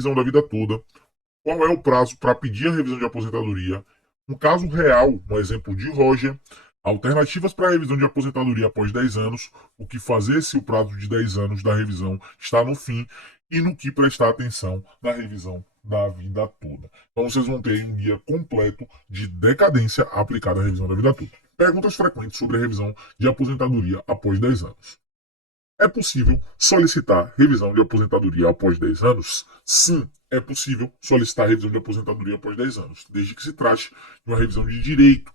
revisão da vida toda, qual é o prazo para pedir a revisão de aposentadoria, um caso real, um exemplo de Roger, alternativas para a revisão de aposentadoria após 10 anos, o que fazer se o prazo de 10 anos da revisão está no fim e no que prestar atenção na revisão da vida toda. Então vocês vão ter um guia completo de decadência aplicada à revisão da vida toda. Perguntas frequentes sobre a revisão de aposentadoria após 10 anos. É possível solicitar revisão de aposentadoria após 10 anos? Sim, é possível solicitar revisão de aposentadoria após 10 anos, desde que se trate de uma revisão de direito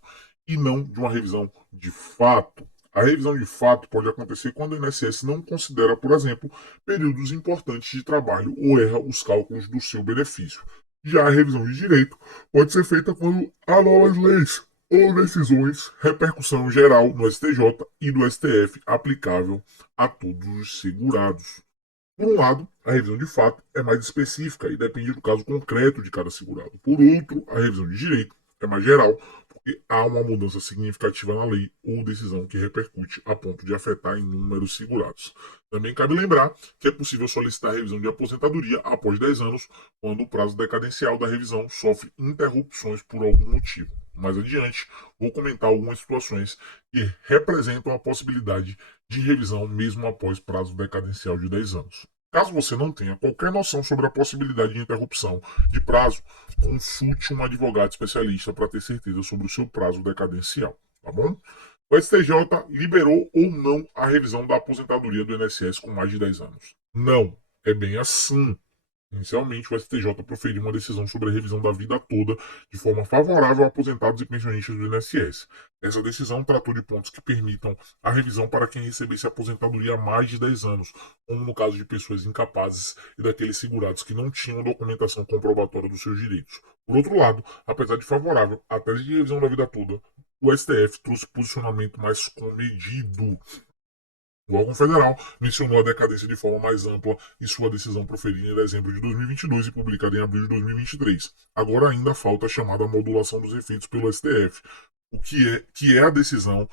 e não de uma revisão de fato. A revisão de fato pode acontecer quando o INSS não considera, por exemplo, períodos importantes de trabalho ou erra os cálculos do seu benefício. Já a revisão de direito pode ser feita quando há novas leis ou decisões, repercussão geral no STJ e do STF aplicável a todos os segurados. Por um lado, a revisão de fato é mais específica e depende do caso concreto de cada segurado. Por outro, a revisão de direito é mais geral, porque há uma mudança significativa na lei ou decisão que repercute a ponto de afetar inúmeros segurados. Também cabe lembrar que é possível solicitar a revisão de aposentadoria após 10 anos, quando o prazo decadencial da revisão sofre interrupções por algum motivo. Mais adiante, vou comentar algumas situações que representam a possibilidade de revisão mesmo após prazo decadencial de 10 anos. Caso você não tenha qualquer noção sobre a possibilidade de interrupção de prazo, consulte um advogado especialista para ter certeza sobre o seu prazo decadencial, tá bom? O STJ liberou ou não a revisão da aposentadoria do INSS com mais de 10 anos? Não, é bem assim. Inicialmente, o STJ proferiu uma decisão sobre a revisão da vida toda de forma favorável a aposentados e pensionistas do INSS. Essa decisão tratou de pontos que permitam a revisão para quem recebesse aposentadoria há mais de 10 anos, como no caso de pessoas incapazes e daqueles segurados que não tinham documentação comprobatória dos seus direitos. Por outro lado, apesar de favorável à tese de revisão da vida toda, o STF trouxe posicionamento mais comedido. O órgão federal mencionou a decadência de forma mais ampla em sua decisão proferida em dezembro de 2022 e publicada em abril de 2023. Agora ainda falta a chamada modulação dos efeitos pelo STF, o que é a decisão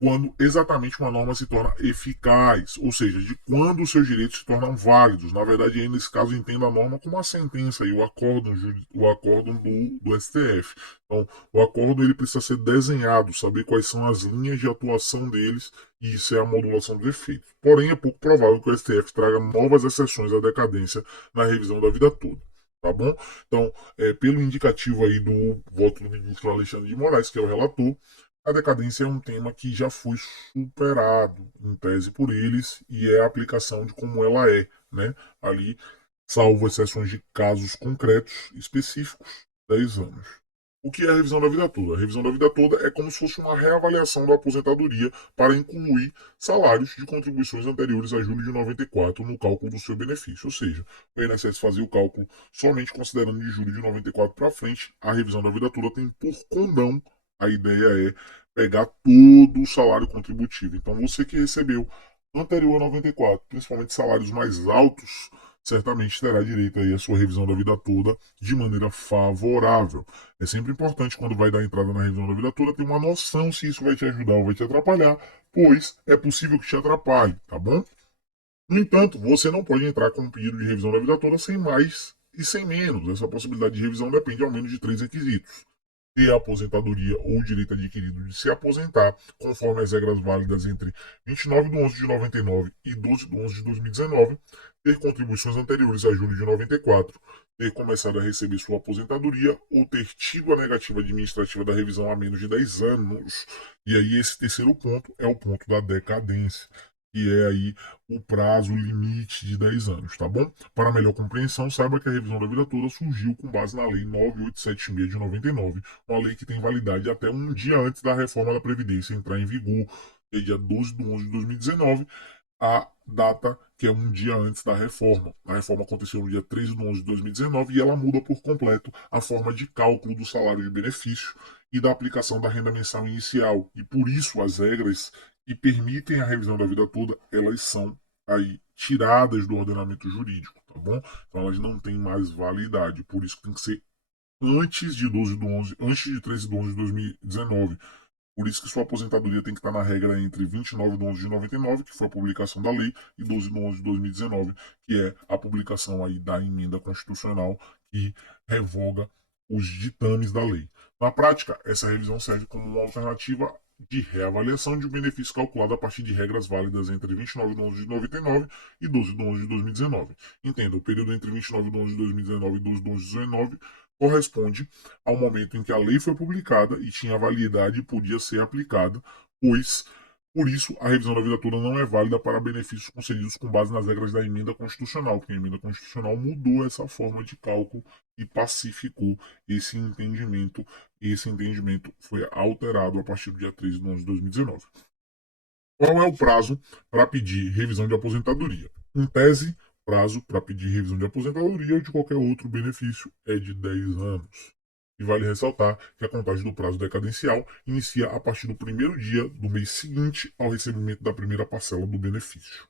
quando exatamente uma norma se torna eficaz, ou seja, de quando os seus direitos se tornam válidos. Na verdade, aí, nesse caso, entenda a norma como a sentença e o acórdão do STF. Então, o acórdão ele precisa ser desenhado, saber quais são as linhas de atuação deles, e isso é a modulação dos efeitos. Porém, é pouco provável que o STF traga novas exceções à decadência na revisão da vida toda. Tá bom? Então, pelo indicativo aí do voto do ministro Alexandre de Moraes, que é o relator, a decadência é um tema que já foi superado, em tese, por eles, e é a aplicação de como ela é, né? Ali, salvo exceções de casos concretos específicos, 10 anos. O que é a revisão da vida toda? A revisão da vida toda é como se fosse uma reavaliação da aposentadoria para incluir salários de contribuições anteriores a julho de 94 no cálculo do seu benefício. Ou seja, o INSS fazia o cálculo somente considerando de julho de 94 para frente. A revisão da vida toda tem por condão, a ideia é pegar todo o salário contributivo. Então, você que recebeu anterior a 94, principalmente salários mais altos, certamente terá direito aí à sua revisão da vida toda de maneira favorável. É sempre importante, quando vai dar entrada na revisão da vida toda, ter uma noção se isso vai te ajudar ou vai te atrapalhar, pois é possível que te atrapalhe, tá bom? No entanto, você não pode entrar com um pedido de revisão da vida toda sem mais e sem menos. Essa possibilidade de revisão depende ao menos de três requisitos: ter a aposentadoria ou o direito adquirido de se aposentar, conforme as regras válidas entre 29 de 11 de 99 e 12 de 11 de 2019, ter contribuições anteriores a julho de 94, ter começado a receber sua aposentadoria ou ter tido a negativa administrativa da revisão há menos de 10 anos. E aí esse terceiro ponto é o ponto da decadência, que é aí o prazo limite de 10 anos, tá bom? Para melhor compreensão, saiba que a revisão da vida toda surgiu com base na Lei 9876 de 99, uma lei que tem validade até um dia antes da reforma da Previdência entrar em vigor, que é dia 12 de 11 de 2019, a data que é um dia antes da reforma. A reforma aconteceu no dia 13 de 11 de 2019 e ela muda por completo a forma de cálculo do salário de benefício e da aplicação da renda mensal inicial. E por isso as regras que permitem a revisão da vida toda, elas são aí tiradas do ordenamento jurídico, tá bom? Então elas não têm mais validade, por isso tem que ser antes de 12 de 11, antes de 13 de 11 de 2019. Por isso que sua aposentadoria tem que estar na regra entre 29 de 11 de 99, que foi a publicação da lei, e 12 de 11 de 2019, que é a publicação aí da emenda constitucional que revoga os ditames da lei. Na prática, essa revisão serve como uma alternativa de reavaliação de um benefício calculado a partir de regras válidas entre 29 de 11 de 99 e 12 de 11 de 2019. Entenda, o período entre 29 de 11 de 2019 e 12 de 11 de 2019 corresponde ao momento em que a lei foi publicada e tinha validade e podia ser aplicada, pois, por isso, a revisão da vida toda não é válida para benefícios concedidos com base nas regras da emenda constitucional, porque a emenda constitucional mudou essa forma de cálculo e pacificou esse entendimento, e esse entendimento foi alterado a partir do dia 13 de 11 de 2019. Qual é o prazo para pedir revisão de aposentadoria? Em tese, prazo para pedir revisão de aposentadoria ou de qualquer outro benefício é de 10 anos. E vale ressaltar que a contagem do prazo decadencial inicia a partir do primeiro dia do mês seguinte ao recebimento da primeira parcela do benefício.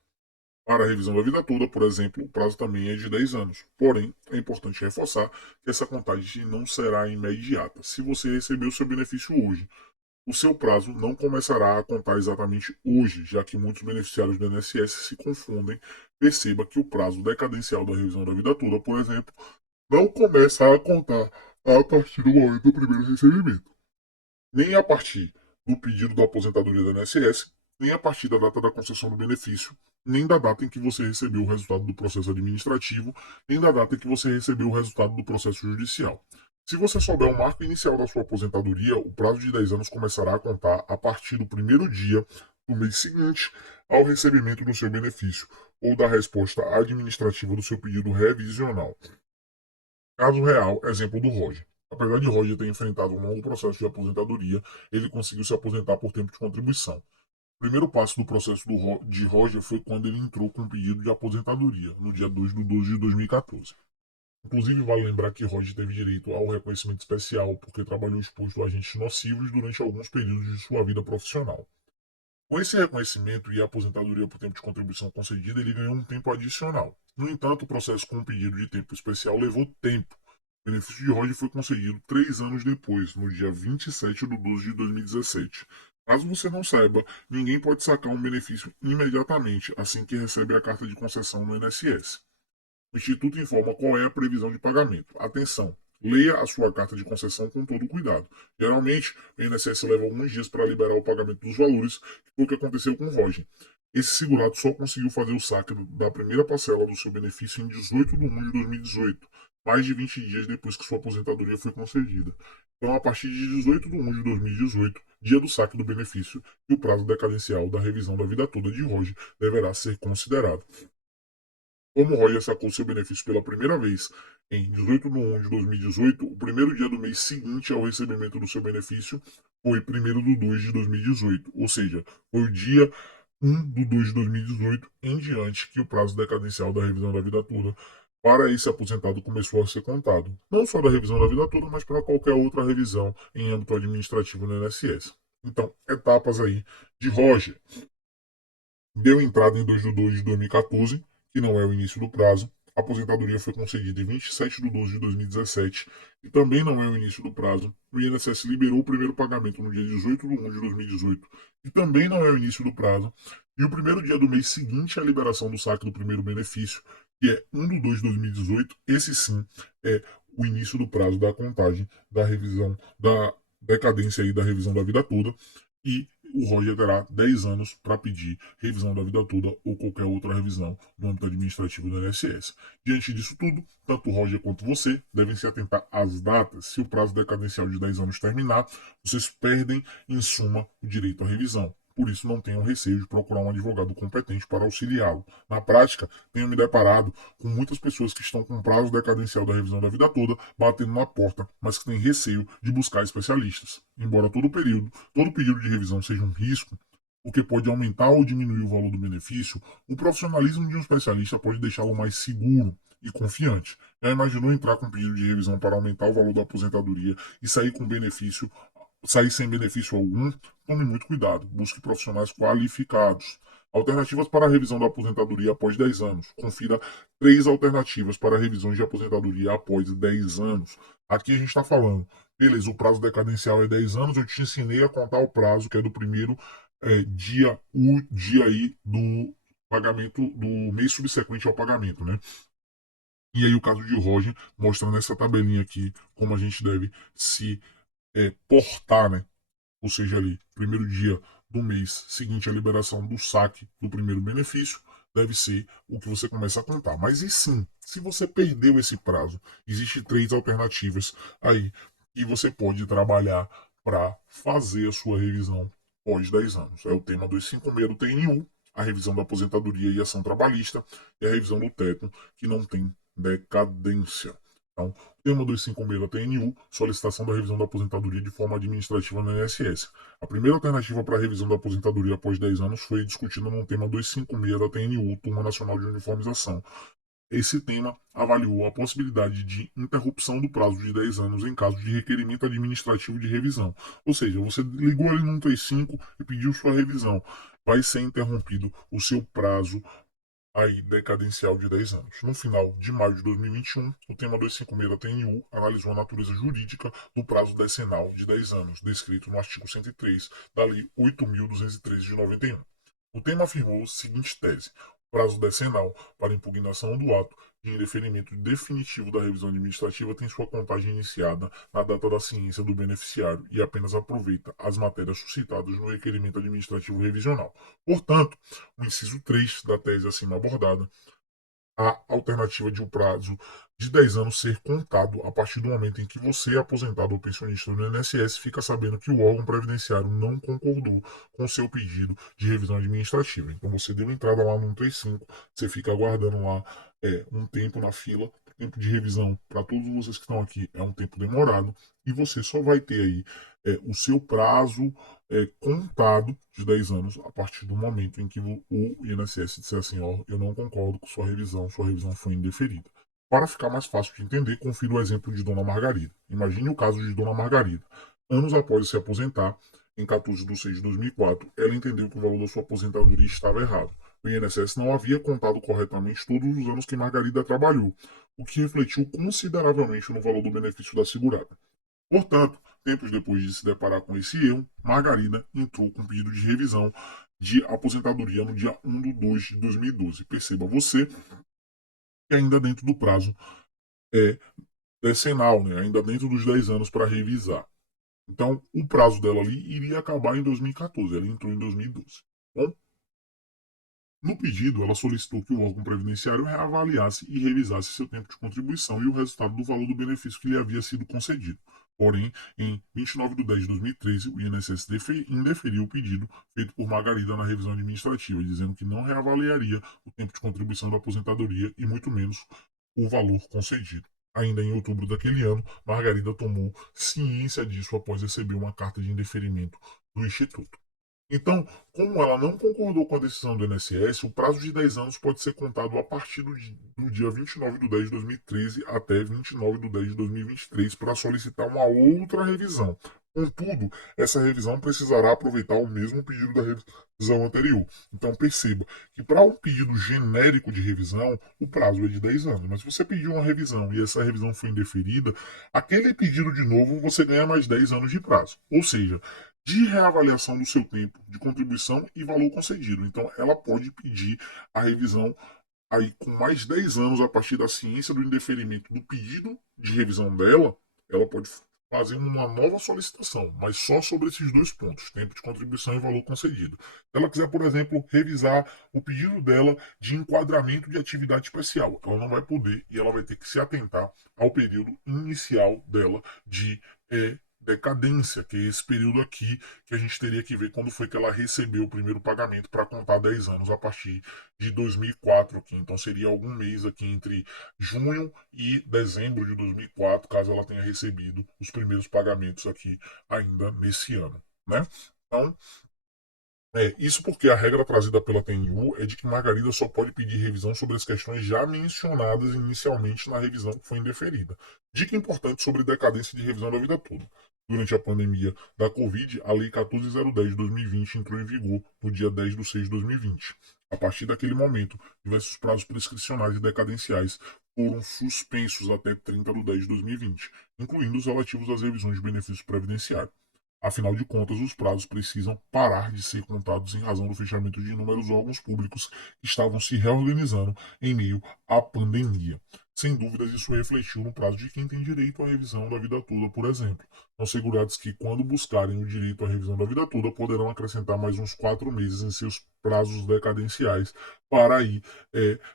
Para a revisão da vida toda, por exemplo, o prazo também é de 10 anos. Porém, é importante reforçar que essa contagem não será imediata. Se você recebeu seu benefício hoje, o seu prazo não começará a contar exatamente hoje, já que muitos beneficiários do INSS se confundem. Perceba que o prazo decadencial da revisão da vida toda, por exemplo, não começa a contar a partir do momento do primeiro recebimento, nem a partir do pedido da aposentadoria do INSS, nem a partir da data da concessão do benefício, nem da data em que você recebeu o resultado do processo administrativo, nem da data em que você recebeu o resultado do processo judicial. Se você souber o marco inicial da sua aposentadoria, o prazo de 10 anos começará a contar a partir do primeiro dia do mês seguinte ao recebimento do seu benefício ou da resposta administrativa do seu pedido revisional. Caso real, exemplo do Roger. Apesar de Roger ter enfrentado um longo processo de aposentadoria, ele conseguiu se aposentar por tempo de contribuição. O primeiro passo do processo de Roger foi quando ele entrou com um pedido de aposentadoria, no dia 2 de 12 de 2014. Inclusive, vale lembrar que Roger teve direito ao reconhecimento especial porque trabalhou exposto a agentes nocivos durante alguns períodos de sua vida profissional. Com esse reconhecimento e a aposentadoria por tempo de contribuição concedida, ele ganhou um tempo adicional. No entanto, o processo com o pedido de tempo especial levou tempo. O benefício de Roger foi concedido 3 anos depois, no dia 27 de 12 de 2017. Caso você não saiba, ninguém pode sacar um benefício imediatamente assim que recebe a carta de concessão no INSS. O Instituto informa qual é a previsão de pagamento. Atenção! Leia a sua carta de concessão com todo cuidado. Geralmente, o INSS leva alguns dias para liberar o pagamento dos valores, que foi o que aconteceu com o Roger. Esse segurado só conseguiu fazer o saque da primeira parcela do seu benefício em 18 de 1 de 2018, mais de 20 dias depois que sua aposentadoria foi concedida. Então, a partir de 18 de 1 de 2018, dia do saque do benefício, e o prazo decadencial da revisão da vida toda de Roger deverá ser considerado. Como Roger sacou seu benefício pela primeira vez em 18 de 1 de 2018, o primeiro dia do mês seguinte ao recebimento do seu benefício foi 1º de 2 de 2018, ou seja, foi o dia 1 de 2 de 2018 em diante que o prazo decadencial da revisão da vida toda para esse aposentado começou a ser contado. Não só da revisão da vida toda, mas para qualquer outra revisão em âmbito administrativo no INSS. Então, etapas aí de Roger. Deu entrada em 2 de 2 de 2014, que não é o início do prazo. A aposentadoria foi concedida em 27 de 12 de 2017, que também não é o início do prazo. O INSS liberou o primeiro pagamento no dia 18 de 1 de 2018, que também não é o início do prazo. E o primeiro dia do mês seguinte à liberação do saque do primeiro benefício, que é 1 de 2 de 2018, esse sim é o início do prazo da contagem da revisão da decadência aí da revisão da vida toda. E o Roger terá 10 anos para pedir revisão da vida toda ou qualquer outra revisão no âmbito administrativo do INSS. Diante disso tudo, tanto o Roger quanto você devem se atentar às datas. Se o prazo decadencial de 10 anos terminar, vocês perdem, em suma, o direito à revisão. Por isso, não tenham receio de procurar um advogado competente para auxiliá-lo. Na prática, tenho me deparado com muitas pessoas que estão com prazo decadencial da revisão da vida toda batendo na porta, mas que têm receio de buscar especialistas. Embora todo pedido de revisão seja um risco, o que pode aumentar ou diminuir o valor do benefício, o profissionalismo de um especialista pode deixá-lo mais seguro e confiante. Já imaginou entrar com um pedido de revisão para aumentar o valor da aposentadoria e sair sem benefício algum? Tome muito cuidado, busque profissionais qualificados. Alternativas para a revisão da aposentadoria após 10 anos. Confira 3 alternativas para revisões de aposentadoria após 10 anos. Aqui a gente está falando, beleza, o prazo decadencial é 10 anos, eu te ensinei a contar o prazo, que é do primeiro dia aí do pagamento, do mês subsequente ao pagamento, né? E aí o caso de Roger mostra nessa tabelinha aqui como a gente deve se portar, né? Ou seja, ali, primeiro dia do mês seguinte à liberação do saque do primeiro benefício, deve ser o que você começa a contar. Mas e sim, se você perdeu esse prazo, existem 3 alternativas aí que você pode trabalhar para fazer a sua revisão pós 10 anos. É o tema 256 do TNU, a revisão da aposentadoria e ação trabalhista, e a revisão do teto, que não tem decadência. Então, tema 256 da TNU, solicitação da revisão da aposentadoria de forma administrativa no INSS. A primeira alternativa para a revisão da aposentadoria após 10 anos foi discutida no tema 256 da TNU, Turma Nacional de Uniformização. Esse tema avaliou a possibilidade de interrupção do prazo de 10 anos em caso de requerimento administrativo de revisão. Ou seja, você ligou ali no 35 e pediu sua revisão. Vai ser interrompido o seu prazo aí decadencial de 10 anos. No final de maio de 2021, o tema 256 da TNU analisou a natureza jurídica do prazo decenal de 10 anos, descrito no artigo 103 da Lei 8.213 de 91. O tema afirmou a seguinte tese: o prazo decenal para impugnação do ato de indeferimento definitivo da revisão administrativa tem sua contagem iniciada na data da ciência do beneficiário e apenas aproveita as matérias suscitadas no requerimento administrativo revisional. Portanto, o inciso 3 da tese acima abordada, a alternativa de um prazo de 10 anos ser contado a partir do momento em que você, aposentado ou pensionista do INSS, fica sabendo que o órgão previdenciário não concordou com o seu pedido de revisão administrativa. Então você deu entrada lá no 135, você fica aguardando lá um tempo na fila. O tempo de revisão para todos vocês que estão aqui é um tempo demorado e você só vai ter aí o seu prazo contado de 10 anos a partir do momento em que o INSS disser assim, ó, eu não concordo com sua revisão foi indeferida. Para ficar mais fácil de entender, confira o exemplo de Dona Margarida. Imagine o caso de Dona Margarida. Anos após se aposentar, em 14 de 6 de 2004, ela entendeu que o valor da sua aposentadoria estava errado. O INSS não havia contado corretamente todos os anos que Margarida trabalhou, o que refletiu consideravelmente no valor do benefício da segurada. Portanto, tempos depois de se deparar com esse erro, Margarida entrou com pedido de revisão de aposentadoria no dia 1 de 2 de 2012. Perceba você que ainda dentro do prazo é decenal, né? Ainda dentro dos 10 anos para revisar. Então, o prazo dela ali iria acabar em 2014. Ela entrou em 2012. Bom, no pedido, ela solicitou que o órgão previdenciário reavaliasse e revisasse seu tempo de contribuição e o resultado do valor do benefício que lhe havia sido concedido. Porém, em 29 de 10 de 2013, o INSS indeferiu o pedido feito por Margarida na revisão administrativa, dizendo que não reavaliaria o tempo de contribuição da aposentadoria e muito menos o valor concedido. Ainda em outubro daquele ano, Margarida tomou ciência disso após receber uma carta de indeferimento do Instituto. Então, como ela não concordou com a decisão do INSS, o prazo de 10 anos pode ser contado a partir do dia 29 de 10 de 2013 até 29 de 10 de 2023 para solicitar uma outra revisão. Contudo, essa revisão precisará aproveitar o mesmo pedido da revisão anterior. Então, perceba que para um pedido genérico de revisão, o prazo é de 10 anos. Mas se você pediu uma revisão e essa revisão foi indeferida, aquele pedido de novo você ganha mais 10 anos de prazo. Ou seja, de reavaliação do seu tempo de contribuição e valor concedido. Então, ela pode pedir a revisão aí com mais 10 anos a partir da ciência do indeferimento do pedido de revisão dela, ela pode fazer uma nova solicitação, mas só sobre esses dois pontos, tempo de contribuição e valor concedido. Se ela quiser, por exemplo, revisar o pedido dela de enquadramento de atividade especial, ela não vai poder e ela vai ter que se atentar ao período inicial dela de decadência, que é esse período aqui que a gente teria que ver quando foi que ela recebeu o primeiro pagamento para contar 10 anos a partir de 2004 aqui. Então seria algum mês aqui entre junho e dezembro de 2004, caso ela tenha recebido os primeiros pagamentos aqui ainda nesse ano, né? Então, isso porque a regra trazida pela TNU é de que Margarida só pode pedir revisão sobre as questões já mencionadas inicialmente na revisão que foi indeferida. Dica importante sobre decadência de revisão da vida toda. Durante a pandemia da Covid, a Lei 14.010 de 2020 entrou em vigor no dia 10 de 6 de 2020. A partir daquele momento, diversos prazos prescricionais e decadenciais foram suspensos até 30 de 10 de 2020, incluindo os relativos às revisões de benefícios previdenciários. Afinal de contas, os prazos precisam parar de ser contados em razão do fechamento de inúmeros órgãos públicos que estavam se reorganizando em meio à pandemia. Sem dúvidas, isso refletiu no prazo de quem tem direito à revisão da vida toda, por exemplo. São segurados que, quando buscarem o direito à revisão da vida toda, poderão acrescentar mais uns 4 meses em seus prazos decadenciais para aí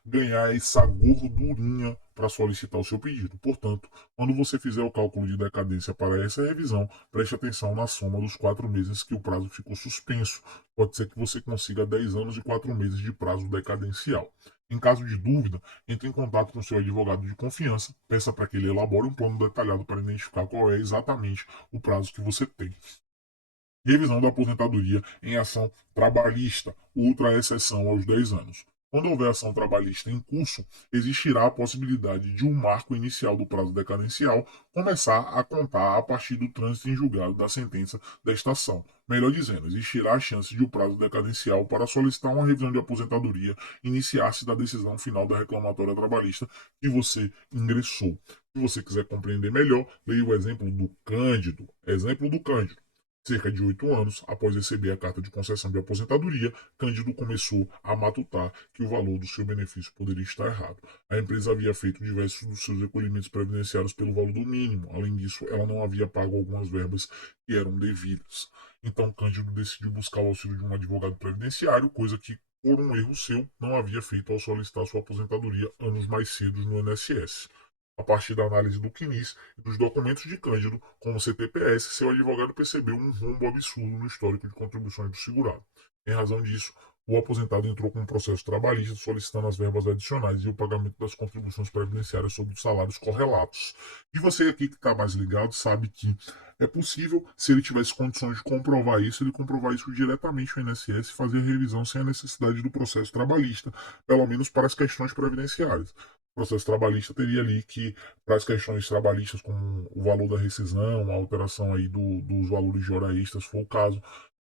ganhar essa gordurinha para solicitar o seu pedido. Portanto, quando você fizer o cálculo de decadência para essa revisão, preste atenção na soma dos 4 meses que o prazo ficou suspenso. Pode ser que você consiga 10 anos e 4 meses de prazo decadencial. Em caso de dúvida, entre em contato com seu advogado de confiança, peça para que ele elabore um plano detalhado para identificar qual é exatamente o prazo que você tem. Revisão da aposentadoria em ação trabalhista, outra exceção aos 10 anos. Quando houver ação trabalhista em curso, existirá a possibilidade de um marco inicial do prazo decadencial começar a contar a partir do trânsito em julgado da sentença desta ação. Melhor dizendo, existirá a chance de o prazo decadencial para solicitar uma revisão de aposentadoria iniciar-se da decisão final da reclamatória trabalhista que você ingressou. Se você quiser compreender melhor, leia o exemplo do Cândido. Exemplo do Cândido. Cerca de 8 anos após receber a carta de concessão de aposentadoria, Cândido começou a matutar que o valor do seu benefício poderia estar errado. A empresa havia feito diversos dos seus recolhimentos previdenciários pelo valor do mínimo. Além disso, ela não havia pago algumas verbas que eram devidas. Então, Cândido decidiu buscar o auxílio de um advogado previdenciário, coisa que, por um erro seu, não havia feito ao solicitar sua aposentadoria anos mais cedo no INSS. A partir da análise do CNIS e dos documentos de Cândido, como CTPS, seu advogado percebeu um rombo absurdo no histórico de contribuições do segurado. Em razão disso, o aposentado entrou com um processo trabalhista solicitando as verbas adicionais e o pagamento das contribuições previdenciárias sobre os salários correlatos. E você aqui que está mais ligado sabe que é possível, se ele tivesse condições de comprovar isso, ele comprovar isso diretamente no INSS e fazer a revisão sem a necessidade do processo trabalhista, pelo menos para as questões previdenciárias. O processo trabalhista teria ali que, para as questões trabalhistas, como o valor da rescisão, a alteração aí dos valores de hora extra, se for o caso,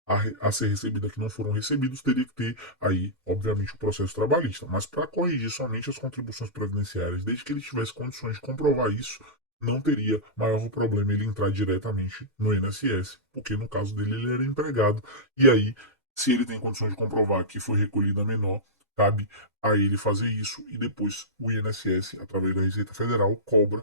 a ser recebida que não foram recebidos, teria que ter aí, obviamente, o processo trabalhista. Mas para corrigir somente as contribuições previdenciárias, desde que ele tivesse condições de comprovar isso, não teria maior problema ele entrar diretamente no INSS, porque no caso dele ele era empregado, e aí, se ele tem condições de comprovar que foi recolhida menor, cabe a ele fazer isso e depois o INSS, através da Receita Federal, cobra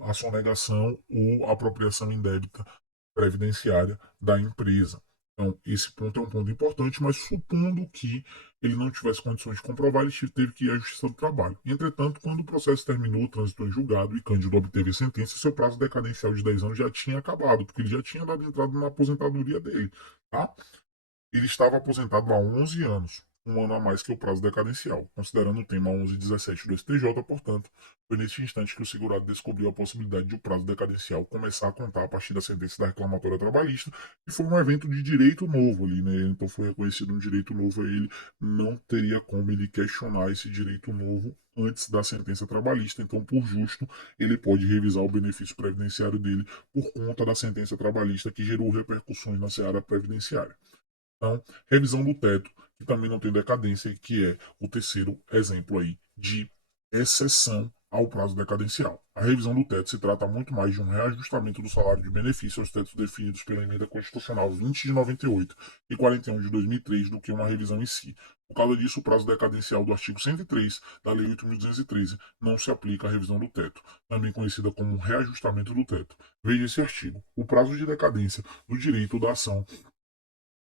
a sonegação ou a apropriação indébita previdenciária da empresa. Então, esse ponto é um ponto importante, mas supondo que ele não tivesse condições de comprovar, ele teve que ir à Justiça do Trabalho. Entretanto, quando o processo terminou, transitou em julgado e Cândido obteve a sentença, seu prazo decadencial de 10 anos já tinha acabado, porque ele já tinha dado entrada na aposentadoria dele. Tá? Ele estava aposentado há 11 anos, um ano a mais que o prazo decadencial. Considerando o tema 1117 do STJ, portanto, foi neste instante que o segurado descobriu a possibilidade de o prazo decadencial começar a contar a partir da sentença da reclamatória trabalhista, e foi um evento de direito novo ali, né? Então foi reconhecido um direito novo a ele, não teria como ele questionar esse direito novo antes da sentença trabalhista. Então, por justo, ele pode revisar o benefício previdenciário dele por conta da sentença trabalhista que gerou repercussões na seara previdenciária. Então, revisão do teto, que também não tem decadência, que é o terceiro exemplo aí de exceção ao prazo decadencial. A revisão do teto se trata muito mais de um reajustamento do salário de benefício aos tetos definidos pela Emenda Constitucional 20 de 98 e 41 de 2003 do que uma revisão em si. Por causa disso, o prazo decadencial do artigo 103 da Lei 8.213 não se aplica à revisão do teto, também conhecida como reajustamento do teto. Veja esse artigo. O prazo de decadência do direito da ação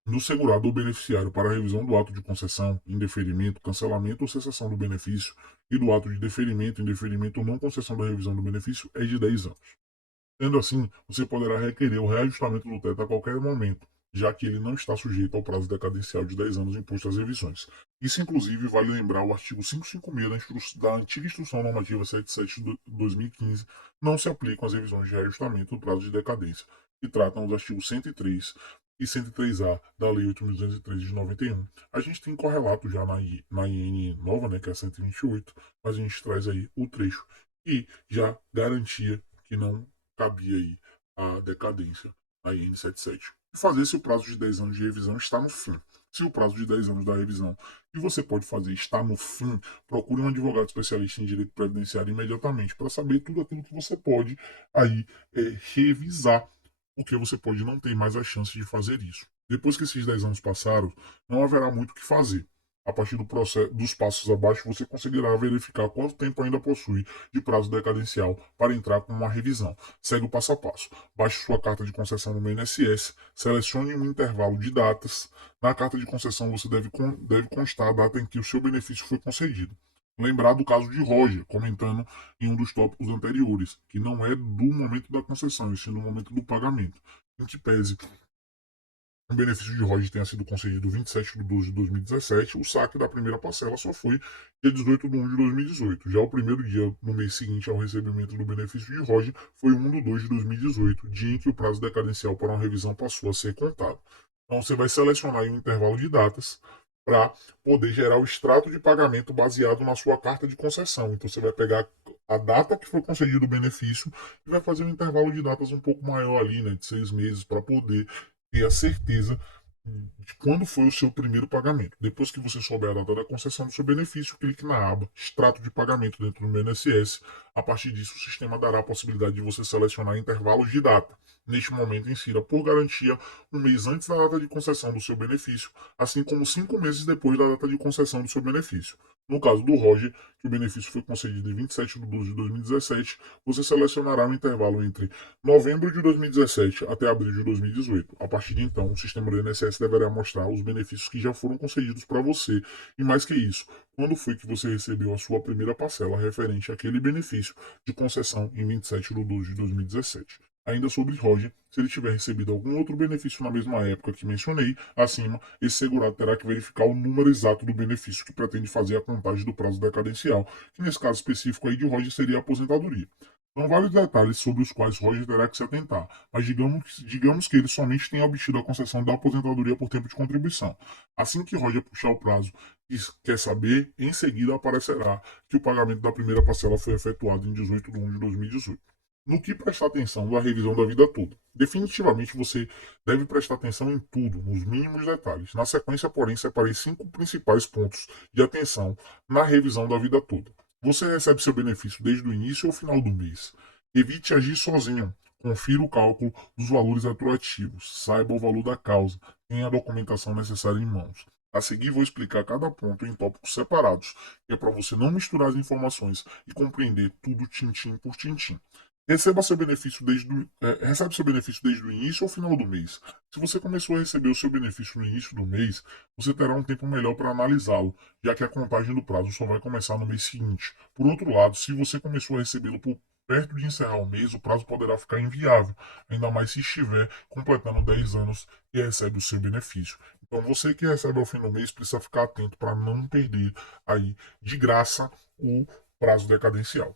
do segurado ou beneficiário para a revisão do ato de concessão, indeferimento, cancelamento ou cessação do benefício e do ato de deferimento, indeferimento ou não concessão da revisão do benefício é de 10 anos. Sendo assim, você poderá requerer o reajustamento do teto a qualquer momento, já que ele não está sujeito ao prazo decadencial de 10 anos imposto às revisões. Isso, inclusive, vale lembrar o artigo 556 da antiga Instrução Normativa 77 de 2015, não se aplicam às revisões de reajustamento do prazo de decadência, que tratam os artigos 103 e 103A da Lei 8.213 de 91. A gente tem correlato já na IN nova, né, que é a 128, mas a gente traz aí o trecho que já garantia que não cabia aí a decadência da IN77. E fazer se o prazo de 10 anos de revisão está no fim. Se o prazo de 10 anos da revisão que você pode fazer está no fim, procure um advogado especialista em direito previdenciário imediatamente para saber tudo aquilo que você pode aí revisar, porque você pode não ter mais a chance de fazer isso. Depois que esses 10 anos passaram, não haverá muito o que fazer. A partir do processo, dos passos abaixo, você conseguirá verificar quanto tempo ainda possui de prazo decadencial para entrar com uma revisão. Segue o passo a passo. Baixe sua carta de concessão no INSS, selecione um intervalo de datas. Na carta de concessão, você deve constar a data em que o seu benefício foi concedido. Lembrar do caso de Roger, comentando em um dos tópicos anteriores, que não é do momento da concessão, e sim do momento do pagamento. Em que pese o benefício de Roger tenha sido concedido 27 de 12 de 2017, o saque da primeira parcela só foi dia 18 de 1 de 2018. Já o primeiro dia no mês seguinte ao recebimento do benefício de Roger foi 1 de 2 de 2018, dia em que o prazo decadencial para uma revisão passou a ser contado. Então você vai selecionar um intervalo de datas para poder gerar o extrato de pagamento baseado na sua carta de concessão. Então você vai pegar a data que foi concedido o benefício e vai fazer um intervalo de datas um pouco maior ali, né, de 6 meses, para poder ter a certeza de quando foi o seu primeiro pagamento. Depois que você souber a data da concessão do seu benefício, clique na aba Extrato de Pagamento dentro do INSS. A partir disso, o sistema dará a possibilidade de você selecionar intervalos de data. Neste momento, insira, por garantia, um mês antes da data de concessão do seu benefício, assim como 5 meses depois da data de concessão do seu benefício. No caso do Roger, que o benefício foi concedido em 27 de 12 de 2017, você selecionará um intervalo entre novembro de 2017 até abril de 2018. A partir de então, o sistema do INSS deverá mostrar os benefícios que já foram concedidos para você. E mais que isso, quando foi que você recebeu a sua primeira parcela referente àquele benefício de concessão em 27 de 12 de 2017. Ainda sobre Roger, se ele tiver recebido algum outro benefício na mesma época que mencionei acima, esse segurado terá que verificar o número exato do benefício que pretende fazer a contagem do prazo decadencial, que nesse caso específico aí de Roger seria a aposentadoria. São vários detalhes sobre os quais Roger terá que se atentar, mas digamos que ele somente tenha obtido a concessão da aposentadoria por tempo de contribuição. Assim que Roger puxar o prazo e quer saber, em seguida aparecerá que o pagamento da primeira parcela foi efetuado em 18 de 1 de 2018. No que prestar atenção na revisão da vida toda. Definitivamente você deve prestar atenção em tudo, nos mínimos detalhes. Na sequência, porém, separei 5 principais pontos de atenção na revisão da vida toda. Você recebe seu benefício desde o início ou final do mês. Evite agir sozinho. Confira o cálculo dos valores retroativos. Saiba o valor da causa. Tenha a documentação necessária em mãos. A seguir, vou explicar cada ponto em tópicos separados, que é para você não misturar as informações e compreender tudo tintim por tintim. Recebe seu benefício desde o início ou final do mês. Se você começou a receber o seu benefício no início do mês, você terá um tempo melhor para analisá-lo, já que a contagem do prazo só vai começar no mês seguinte. Por outro lado, se você começou a recebê-lo por perto de encerrar o mês, o prazo poderá ficar inviável, ainda mais se estiver completando 10 anos e recebe o seu benefício. Então, você que recebe ao fim do mês precisa ficar atento para não perder aí de graça o prazo decadencial.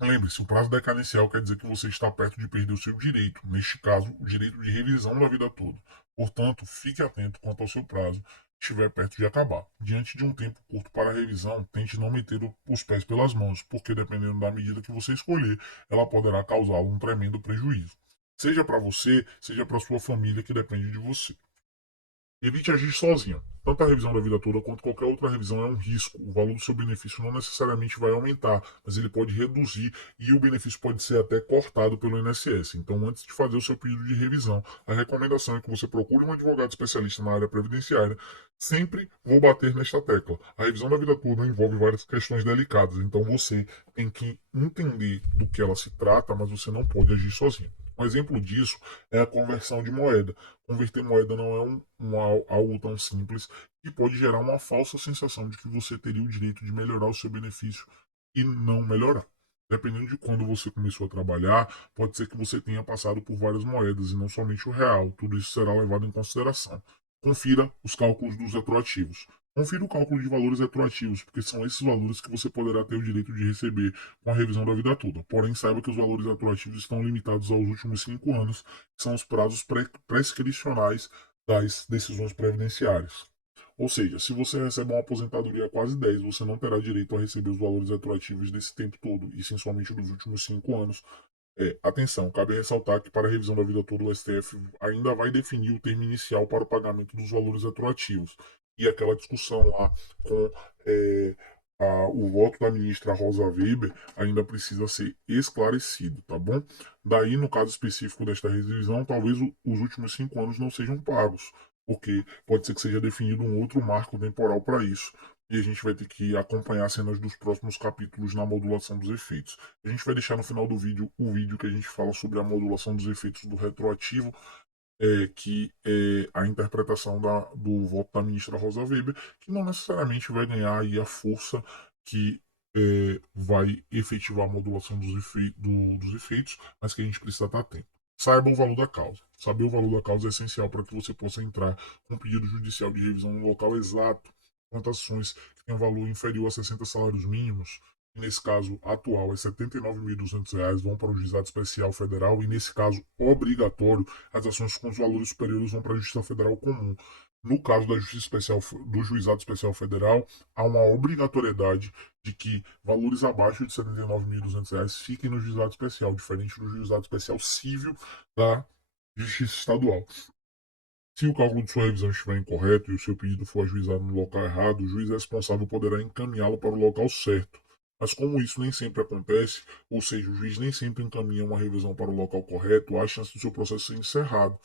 Lembre-se, o prazo decadencial quer dizer que você está perto de perder o seu direito, neste caso, o direito de revisão da vida toda. Portanto, fique atento quanto ao seu prazo estiver perto de acabar. Diante de um tempo curto para a revisão, tente não meter os pés pelas mãos, porque dependendo da medida que você escolher, ela poderá causar um tremendo prejuízo. Seja para você, seja para sua família que depende de você. Evite agir sozinho. Tanto a revisão da vida toda quanto qualquer outra revisão é um risco. O valor do seu benefício não necessariamente vai aumentar, mas ele pode reduzir e o benefício pode ser até cortado pelo INSS. Então, antes de fazer o seu pedido de revisão, a recomendação é que você procure um advogado especialista na área previdenciária. Sempre vou bater nesta tecla. A revisão da vida toda envolve várias questões delicadas, então você tem que entender do que ela se trata, mas você não pode agir sozinho. Um exemplo disso é a conversão de moeda. Converter moeda não é algo tão simples e pode gerar uma falsa sensação de que você teria o direito de melhorar o seu benefício e não melhorar. Dependendo de quando você começou a trabalhar, pode ser que você tenha passado por várias moedas e não somente o real. Tudo isso será levado em consideração. Confira os cálculos dos retroativos. Confira o cálculo de valores retroativos, porque são esses valores que você poderá ter o direito de receber com a revisão da vida toda. Porém, saiba que os valores retroativos estão limitados aos últimos 5 anos, que são os prazos prescricionais das decisões previdenciárias. Ou seja, se você recebe uma aposentadoria a quase 10, você não terá direito a receber os valores retroativos desse tempo todo, e sim somente dos últimos 5 anos, Atenção, cabe ressaltar que para a revisão da vida toda o STF ainda vai definir o termo inicial para o pagamento dos valores retroativos. E aquela discussão lá com é, o voto da ministra Rosa Weber ainda precisa ser esclarecido, tá bom? Daí, no caso específico desta revisão, talvez os últimos 5 anos não sejam pagos, porque pode ser que seja definido um outro marco temporal para isso. E a gente vai ter que acompanhar as cenas dos próximos capítulos na modulação dos efeitos. A gente vai deixar no final do vídeo o vídeo que a gente fala sobre a modulação dos efeitos do retroativo, que é a interpretação do voto da ministra Rosa Weber, que não necessariamente vai ganhar aí a força que vai efetivar a modulação dos efeitos, mas que a gente precisa estar atento. Saiba o valor da causa. Saber o valor da causa é essencial para que você possa entrar com pedido judicial de revisão no local exato, quantas ações que têm um valor inferior a 60 salários mínimos, nesse caso atual é R$ 79.200, vão para o Juizado Especial Federal e, nesse caso, obrigatório, as ações com os valores superiores vão para a Justiça Federal Comum. No caso da Justiça Especial, do Juizado Especial Federal, há uma obrigatoriedade de que valores abaixo de R$ 79.200 fiquem no Juizado Especial, diferente do Juizado Especial Civil da Justiça Estadual. Se o cálculo de sua revisão estiver incorreto e o seu pedido for ajuizado no local errado, o juiz responsável poderá encaminhá-lo para o local certo. Mas como isso nem sempre acontece, ou seja, o juiz nem sempre encaminha uma revisão para o local correto, há a chance do seu processo ser encerrado.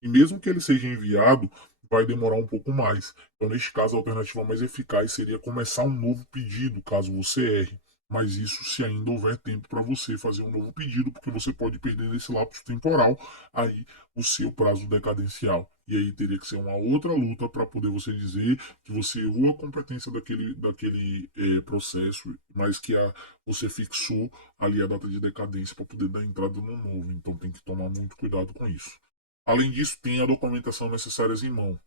E mesmo que ele seja enviado, vai demorar um pouco mais. Então, neste caso, a alternativa mais eficaz seria começar um novo pedido, caso você erre. Mas isso se ainda houver tempo para você fazer um novo pedido, porque você pode perder nesse lapso temporal aí o seu prazo decadencial. E aí teria que ser uma outra luta para poder você dizer que você errou a competência daquele processo, mas que você fixou ali a data de decadência para poder dar entrada no novo. Então tem que tomar muito cuidado com isso. Além disso, tem a documentação necessária em mão.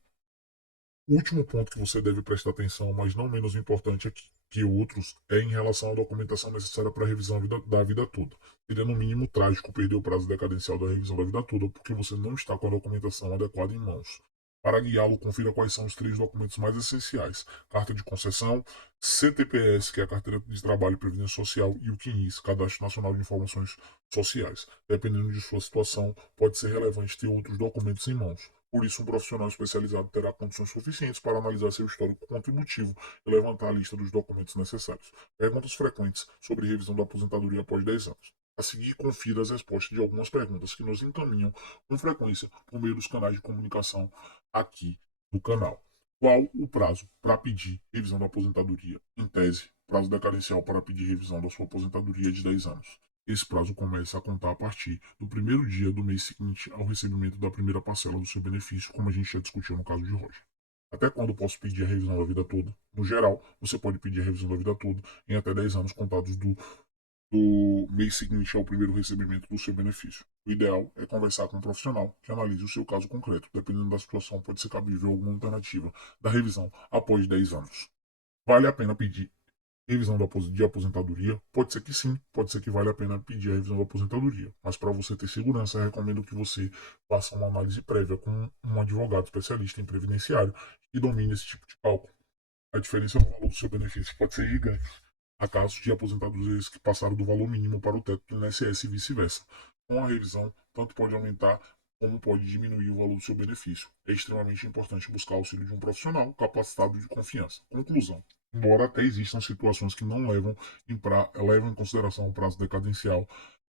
O último ponto que você deve prestar atenção, mas não menos importante que outros, é em relação à documentação necessária para a revisão da vida toda. Seria no mínimo trágico perder o prazo decadencial da revisão da vida toda porque você não está com a documentação adequada em mãos. Para guiá-lo, confira quais são os 3 documentos mais essenciais: carta de concessão, CTPS, que é a Carteira de Trabalho e Previdência Social, e o CNIS, Cadastro Nacional de Informações Sociais. Dependendo de sua situação, pode ser relevante ter outros documentos em mãos. Por isso, um profissional especializado terá condições suficientes para analisar seu histórico contributivo e levantar a lista dos documentos necessários. Perguntas frequentes sobre revisão da aposentadoria após 10 anos. A seguir, confira as respostas de algumas perguntas que nos encaminham com frequência por meio dos canais de comunicação aqui do canal. Qual o prazo para pedir revisão da aposentadoria? Em tese, prazo decadencial para pedir revisão da sua aposentadoria é de 10 anos. Esse prazo começa a contar a partir do primeiro dia do mês seguinte ao recebimento da primeira parcela do seu benefício, como a gente já discutiu no caso de Roger. Até quando posso pedir a revisão da vida toda? No geral, você pode pedir a revisão da vida toda em até 10 anos contados do mês seguinte ao primeiro recebimento do seu benefício. O ideal é conversar com um profissional que analise o seu caso concreto. Dependendo da situação, pode ser cabível alguma alternativa da revisão após 10 anos. Vale a pena pedir revisão de aposentadoria? Pode ser que sim, pode ser que vale a pena pedir a revisão da aposentadoria. Mas para você ter segurança, eu recomendo que você faça uma análise prévia com um advogado especialista em previdenciário que domine esse tipo de cálculo. A diferença no valor do seu benefício pode ser gigante. Há casos de aposentadorias que passaram do valor mínimo para o teto do INSS e vice-versa. Com a revisão, tanto pode aumentar como pode diminuir o valor do seu benefício. É extremamente importante buscar o auxílio de um profissional capacitado de confiança. Conclusão. Embora até existam situações que não levam em consideração o prazo decadencial,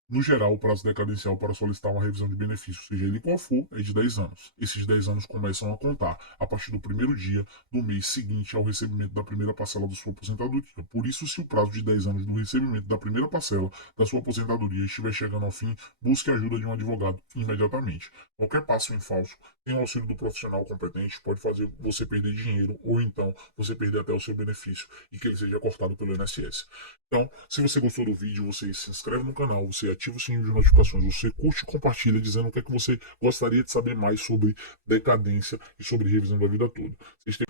no geral, o prazo decadencial para solicitar uma revisão de benefício, seja ele qual for, é de 10 anos. Esses 10 anos começam a contar a partir do primeiro dia do mês seguinte ao recebimento da primeira parcela da sua aposentadoria. Por isso, se o prazo de 10 anos do recebimento da primeira parcela da sua aposentadoria estiver chegando ao fim, busque a ajuda de um advogado imediatamente. Qualquer passo em falso, sem o auxílio do profissional competente, pode fazer você perder dinheiro ou então você perder até o seu benefício e que ele seja cortado pelo INSS. Então, se você gostou do vídeo, você se inscreve no canal, você ativa o sininho de notificações, você curte e compartilha dizendo o que é que você gostaria de saber mais sobre decadência e sobre revisão da vida toda. Vocês têm